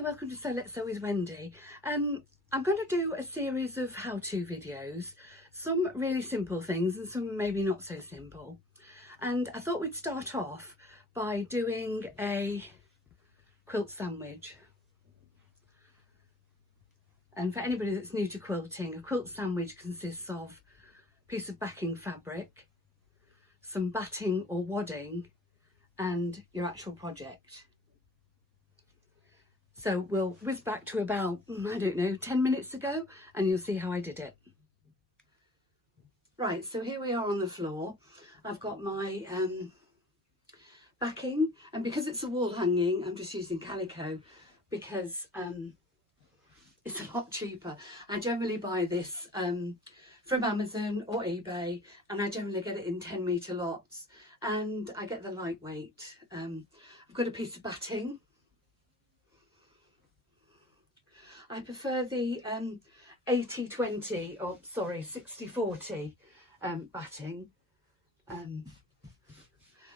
Hi, welcome to So Let's Sew with Wendy. I'm going to do a series of how-to videos, some really simple things and some maybe not so simple. And I thought we'd start off by doing a quilt sandwich. And for anybody that's new to quilting, a quilt sandwich consists of a piece of backing fabric, some batting or wadding, and your actual project. So we'll whiz back to about, I don't know, 10 minutes ago, and you'll see how I did it. Right, so here we are on the floor. I've got my backing, and because it's a wall hanging, I'm just using calico because it's a lot cheaper. I generally buy this from Amazon or eBay, and I generally get it in 10-metre lots, and I get the lightweight. I've got a piece of batting. I prefer the 80-20, or sorry, 60-40 batting.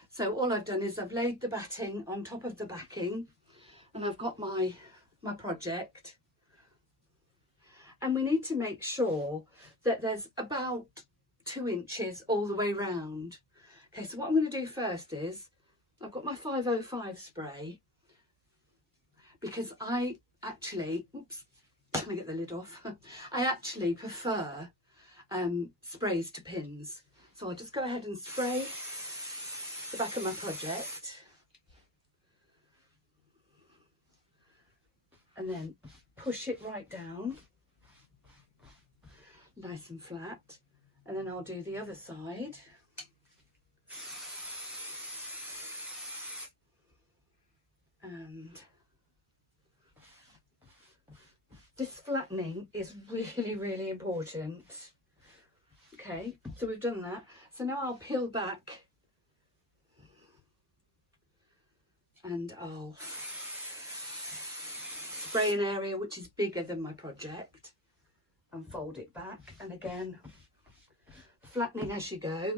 So all I've done is I've laid the batting on top of the backing, and I've got my project. And we need to make sure that there's about 2 inches all the way round. Okay, so what I'm going to do first is I've got my 505 spray, because I actually, oops, let me get the lid off. I actually prefer sprays to pins. So I'll just go ahead and spray the back of my project. And then push it right down, nice and flat. And then I'll do the other side. And this flattening is really, really important. Okay, so we've done that. So now I'll peel back and I'll spray an area which is bigger than my project and fold it back. And again, flattening as you go.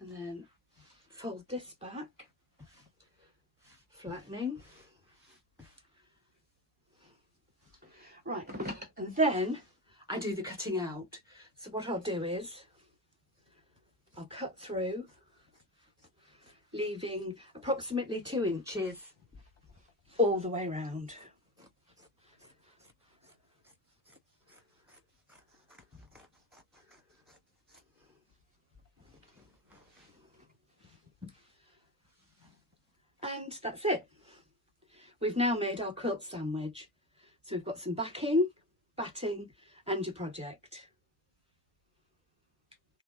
And then fold this back, flattening. Right, and then I do the cutting out. So what I'll do is I'll cut through, leaving approximately 2 inches all the way round. And that's it. We've now made our quilt sandwich. So we've got some backing, batting, and your project.